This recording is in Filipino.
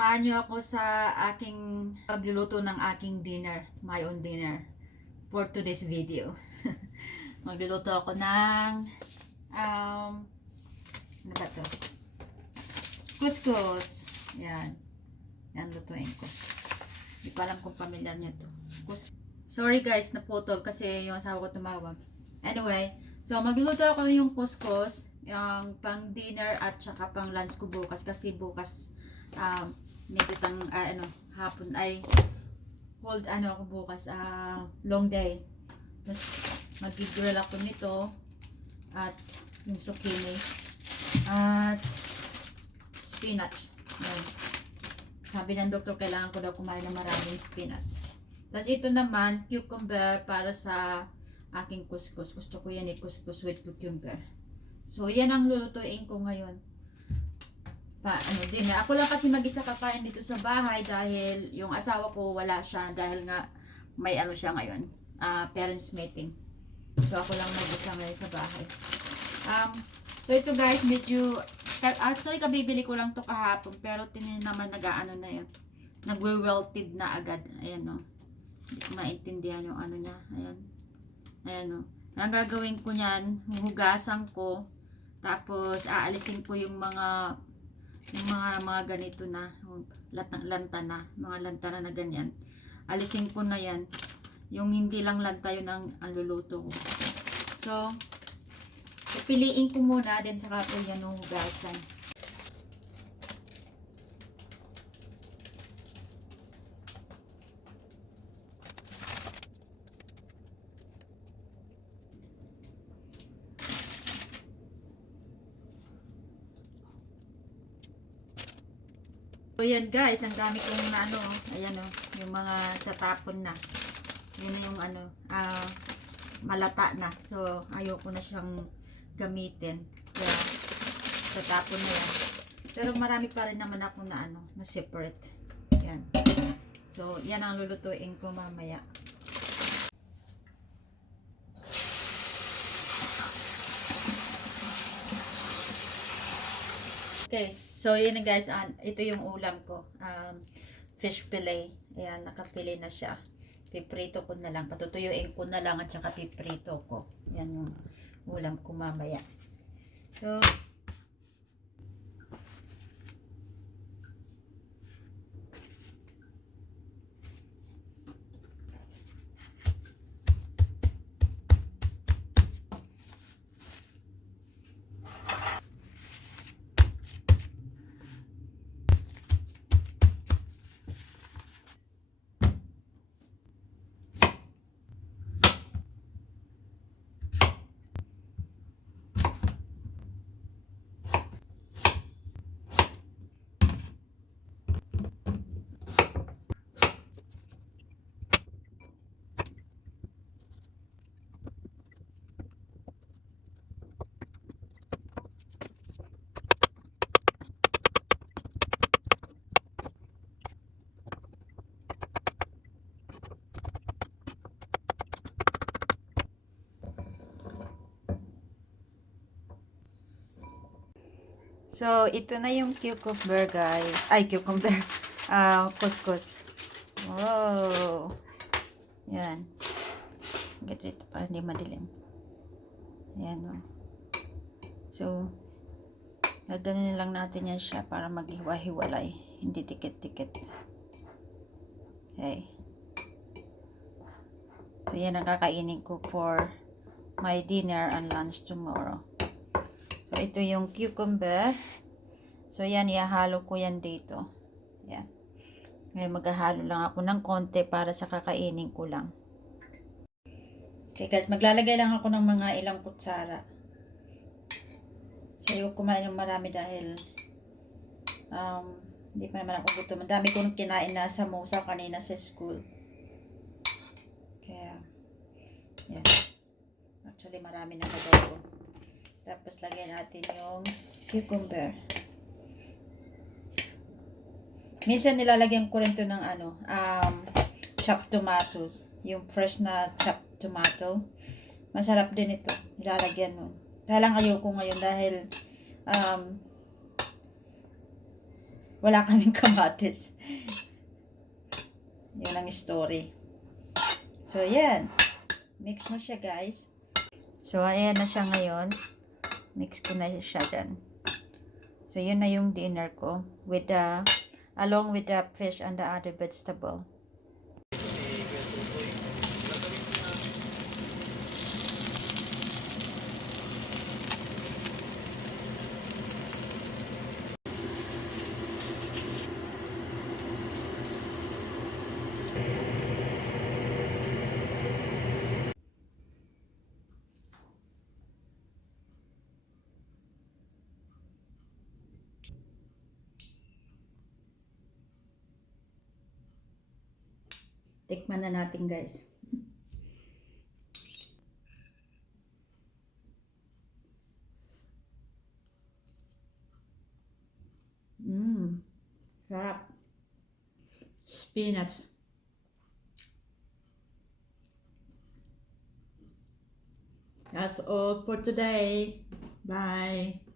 samahan niyo ako sa aking pagluluto ng aking dinner, my own dinner for today's video. Magluluto ako ng ano ba to? Couscous. Yan. Yan lutuin ko. Hindi ko alam kung familiar niyo to. Sorry guys, naputol kasi yung asawa ko tumawag. Anyway, so magluluto ako yung couscous, yung pang dinner at saka pang lunch ko bukas kasi bukas medyo hapon ay hold ako bukas long day. Tapos mag-grill ako nito at yung zucchini at spinach. Yan. Sabi ng doktor kailangan ko daw kumain ng maraming spinach. Tapos ito naman cucumber para sa aking couscous. Gusto ko yan couscous with cucumber. So yan ang lulutuin ko ngayon. Din. Ako lang kasi mag-isa kakain dito sa bahay dahil yung asawa ko wala siya dahil nga may siya ngayon. Parents meeting. So ako lang mag-isa ngayon sa bahay. So ito guys, medyo actually kabibili ko lang to kahapon pero tinin naman na yun. Nagwe-welted na agad. Ayan o. Hindi ko maintindihan yung niya. Ayan. Ayan o. Ang gagawin ko niyan, huhugasan ko. Tapos aalisin ko yung mga ganito na lanta na, mga lanta na ganyan. Alisin ko na yan. Yung hindi lang lanta yun ang luluto ko. So, piliin ko muna din saka ko yan hugasan. So yan guys, ang dami kong ayan yung mga tatapon na. Yan na yung malata na. So ayoko na siyang gamitin. Kaya tatapon na yan. Pero marami pa rin naman ako na na separate. Yan. So yan ang lulutuin ko mamaya. Okay, so yun na guys, ito yung ulam ko, fish fillet. Ayan, nakapili na siya. Piprito ko na lang, patutuyuin ko na lang at saka piprito ko. Yan yung ulam ko mamaya. So, ito na yung cucumber guys. Ay, cucumber. Couscous. Wow. Yan. Get ito para hindi madilim. Ayan o. So, gaganin lang natin yan siya para maghiwa-hiwalay. Hindi tikit-tikit. Okay. So, yan ang kakainin ko for my dinner and lunch tomorrow. So, ito yung cucumber. So, yan, ihahalo ko yan dito. Yan. Ngayon, maghahalo lang ako ng konti para sa kakainin ko lang. Okay guys, maglalagay lang ako ng mga ilang kutsara. So, yung kumain ng marami dahil hindi pa naman ako gutom. Ang dami kong kinain na samosa kanina sa school. Kaya, yan. Actually, marami na kagawa. Tapos, lagyan natin yung cucumber. Minsan, nilalagyan ko rin ito ng chopped tomatoes. Yung fresh na chopped tomato. Masarap din ito. Nilalagyan nun. Kaya lang ayoko ngayon dahil Wala kaming kamatis. Yun ang story. So, yan. Mix na siya, guys. So, ayan na siya ngayon. Mix ko na siya dyan. So, yun na yung dinner ko. With the, along with the fish and the other vegetable. Tikman na natin, guys. Sarap. Spinach. That's all for today. Bye.